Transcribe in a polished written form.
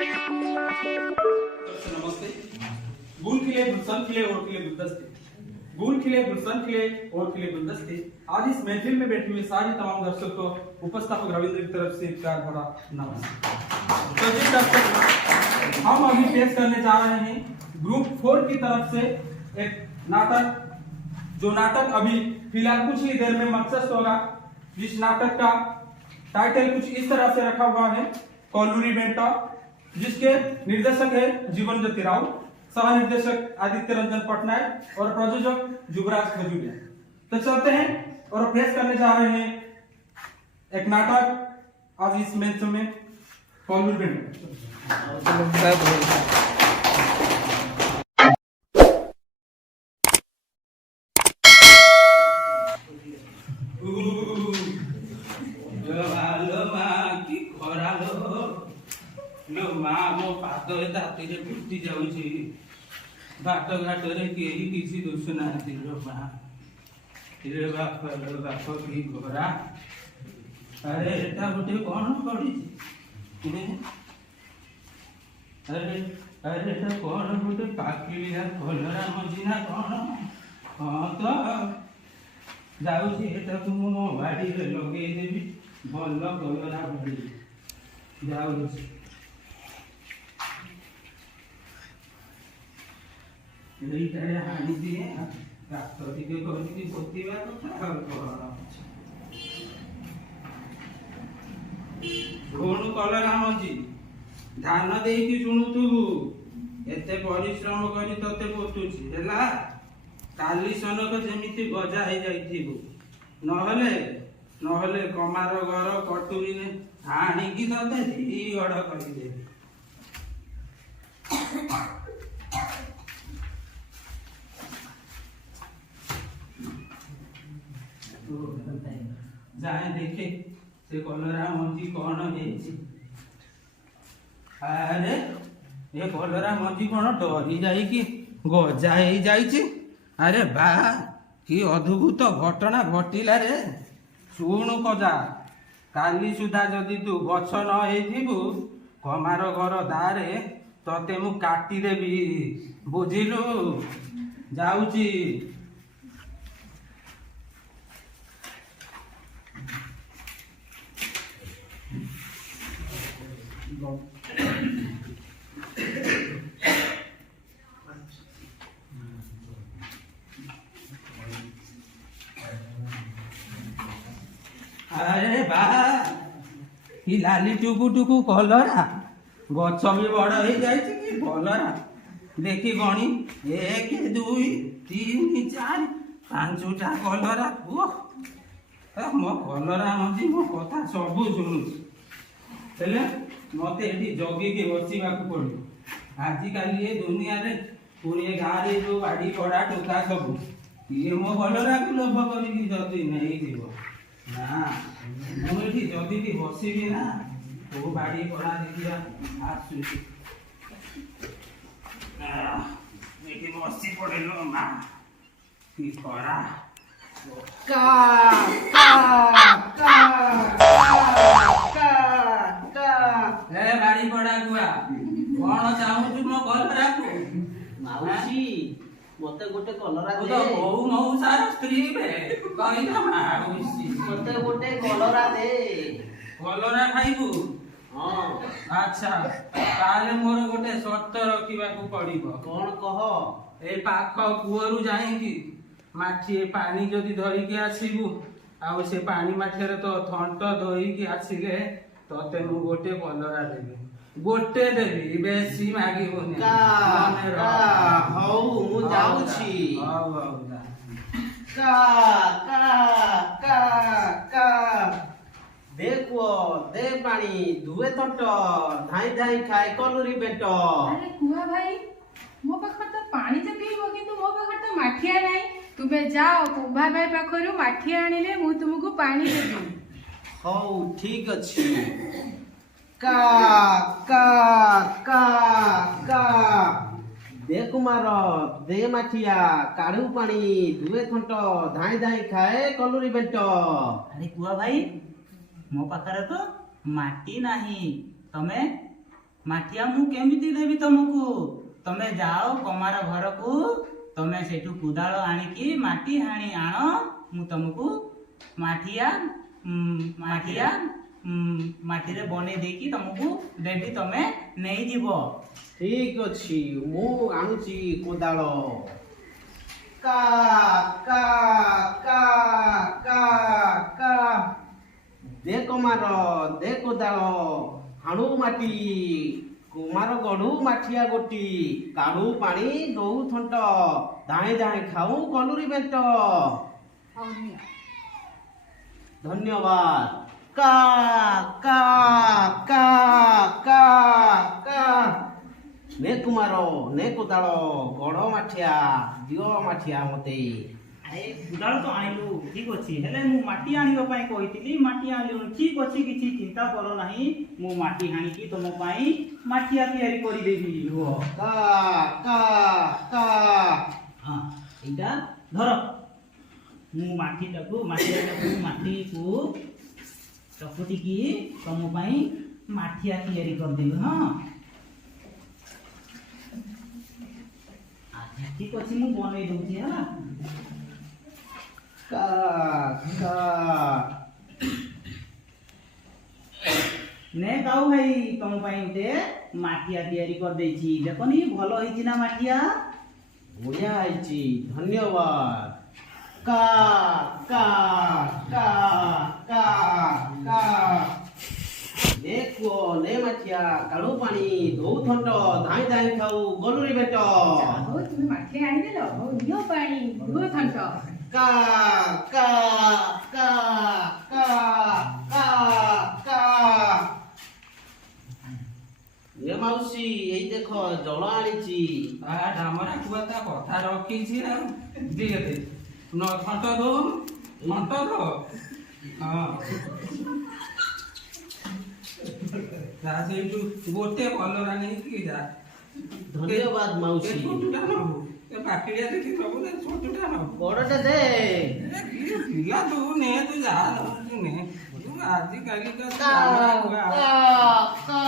नमस्ते। गुल खिले गुलशन खिले और खिले गुलदस्ते, गुल खिले गुलशन खिले और खिले गुलदस्ते। आज इस महफिल में बैठे हुए सारे तमाम दर्शकों को उपस्थापक रविंद्र की तरफ से प्यार भरा नमस्कार। तो जिस दर्शक हम अभी पेश करने जा रहे हैं ग्रुप 4 की तरफ से एक नाटक, जो नाटक अभी फिलहाल कुछ ही देर में मंचस्थ होगा। जिस नाटक का टाइटल कुछ इस तरह से रखा हुआ है, कॉलोनी बेंटा, जिसके निर्देशक है जीवन ज्योति राव, सह निर्देशक आदित्य रंजन पटनायक और प्रयोजक युवराज खजूरिया। तो चलते हैं और पेश करने जा रहे हैं एक नाटक आज इस मंच में, कॉलोनी बेंटा। तातीरे फुटी जाऊँगी बाट घाटे केही किसी दुसुना बाप की घोरा। अरे एटा गोटे कौन पड़ी, अरे अरे एटा कौन गोटे पाकिलिया कलरा मझिना कौन। हाँ तो जाऊँगी एटाकु मो बाड़ी लगे देवी भल कलरा बाड़ी जाऊँगी। এইটারে হানি দিয়ে রাস্তা থেকে করছি প্রতিবার ଶୁଣୁ କଲରା ମଞ୍ଜି, ଧାନ ଦେଇକି ଶୁଣୁଥିବୁ, ଏତେ ପରିଶ୍ରମ କରି ତତେ ପୋଷୁଛି ହେଲା। କାଲି ସନକ ଯେମିତି ଗଜା ହେଇଯାଇଥିବୁ, ନହେଲେ ନହେଲେ କମାର ଘର କଟୁରୀରେ ଆଣିକି ତତେ ଦି ଗଡ଼ କରିଦେବି। जाए देखे से कलरा मंजी कौन है। अरे ये कलरा मंजी कौन डरी जाई कि गजा हो जाइए। अरे बा कि अद्भुत घटना घटिला रे। शुणु कजा, काली सुधा जदि तू गछ न हो कमार घर दारे तते मु काटिदेवी, बुझिलु। जाऊची अरे बा कि लाली टुकु टुकु कलरा, गछ भी बड़ हो जाइए कि कलरा। देखी गणी 1 2 3 4 5टा कलरा। मो कलरा मझी मो कथा सबू शुणुची, हेले मते एठी जगिकी बसिबाकू पड़ो। आजिकाली ये दुनिया रे पुणी गाँव रे जो बाड़ी पड़ा टोका सब ये मो कलरा को लोभ करिकी जदि नहीं जीव ना, मुझे जदि भी बसबी ना तो बाड़ी पड़ा देखिया आसुची बसी पड़े लो माँ की करा का का का का का। ए बाड़ी पड़ा गुआ कौन चाहूँ मो कलरा को। माउसी मते गोटे कलरा दे। तो बहु मौसार स्त्री बे कहिला माउसी मते गोटे कलरा दे। कलरा खाइबू? हां अच्छा ताले मोर गोटे शर्त रखिबाकू पड़िबो। कौन कह? ए पाख कुअरु जाईकी माठी पानी जदि धरिकी आसीबू आ से पानी माठेरे तो थंट धोईकी आसिले तते मु गोटे कलरा देबी, गोटे देबी, बेसी मागिबोनी। का का हौ मु जाउछी। हौ हौ का का का का देखो दे पानी धुए थंट धाई धाई खाए कलुरी बेट। अरे कुआ भाई, मो पाखर तो पानी जे पीबो किंतु मो पाखर तो माठिया नाही। तुमे जाओ कुंभा भाई पाखरु माठिया आनिले मु तुमको पानी देबी। हौ ठीक अछि। का का का का दे कुमार दे माठिया काढ़ू पानी धुए थंट धाई धाई खाए कलुरी बेट। अरे कुआ भाई मो पाखरे तो माटी नाही, तमे ମାଠିଆ ମୁଁ କେମିତି ଦେବି ତମକୁ? ତମେ ଯାଅ କମାର ଘରକୁ, ତମେ ସେଠୁ କୁଦାଳ ଆଣିକି ମାଟି ହାଣି ଆଣ, ମୁଁ ତମକୁ ମାଟିରେ ବନେଇ ଦେଇକି ତମକୁ ଦେବି, ତମେ ନେଇଯିବ। ଠିକ ଅଛି, ମୁଁ ଆଣୁଛି କୋଦାଳ। କା କା କା କା କା ଦେ କମାର ଦେ କୋଦାଳ, ହାଣୁ ମାଟି, କୁମାର ଗଢୁ ମାଠିଆ ଗୋଟି, କାଢୁ ପାଣି ଦଉ ଥଣ୍ଟ, ଧାଇଁ ଧାଇଁ ଖାଉ କଲୁରି ବେଟ। ଧନ୍ୟବାଦ। କା କା କା କା କା ନେ କୁମାର ନେ କୋଦାଳ, ଗଢ ମାଠିଆ, ଦିଅ ମାଠିଆ ମତେ। ଆରେ କୁଦାଳ ତ ଆଣିଲୁ, ଠିକ ଅଛି, ହେଲେ ମୁଁ ମାଟି ଆଣିବା ପାଇଁ କହିଥିଲି, ମାଟି ଆଣିଲୁନି, ଠିକ ଅଛି, କିଛି ଚିନ୍ତା କର ନାହିଁ, ମୁଁ ମାଟି ହାଣିକି ତମ ପାଇଁ ମାଠିଆ ତିଆରି କରିଦେବି। ରୁହ। କା କା କା ହଁ ଏଇଟା ଧର, ମୁଁ ମାଟିକୁ ଚକୁଟିକି ତମ ପାଇଁ ମାଠିଆ ତିଆରି କରିଦେବି। ହଁ ଆଚ୍ଛା ଠିକ ଅଛି, ମୁଁ ବନେଇ ଦଉଛି ହେଲା। କା କା ନେ କାଉ ଭାଇ, ତମ ପାଇଁ ଗୋଟେ ମାଠିଆ ତିଆରି କରିଦେଇଛି, ଦେଖନି ଭଲ ହେଇଛି ନା ମାଠିଆ? ବଢିଆ ହେଇଛି, ଧନ୍ୟବାଦ। କା କା କା କା କା ନେ କୁଅ ନେ ମାଠିଆ, କାଢୁ ପାଣି ଦଉ ଥଣ୍ଟ, ଧାଇଁ ଧାଇଁ ଖାଉ ଗଲୁରି ବେଟ। ହଉ ତୁମେ ମାଠିଆ ଆଣିଦେଲ, ହଉ ନିଅ ପାଣି ଧୁଅ ଥଣ୍ଟ। କା କା କା କା କା କା ଏ ମାଉସୀ, ଏଇ ଦେଖ ଜଳ ଆଣିଛି। ଡାମରା କୁଆ ତା କଥା ରଖିଛି ଆଉ ଧୀରେ ଧୀରେ ଥଣ୍ଟ ଦଉ, ଥଣ୍ଟ ଦो। ହଁ ଯା ସେଇଠୁ ଗୋଟେ କଲରା ନେଇକି ଯା। ଧନ୍ୟବାଦ ମାଉସୀ। ଛୋଟଟା ନବୁ, ପାକିଳିଆ ଦେଖି ସବୁ ଛୋଟଟା ନବୁ, ବଡଟେ ଦେ। ପିଲା ତୁ ନେ, ତୁ ଯା ନେ, ତୁ ଆଜି କାଲିକା କା କା କା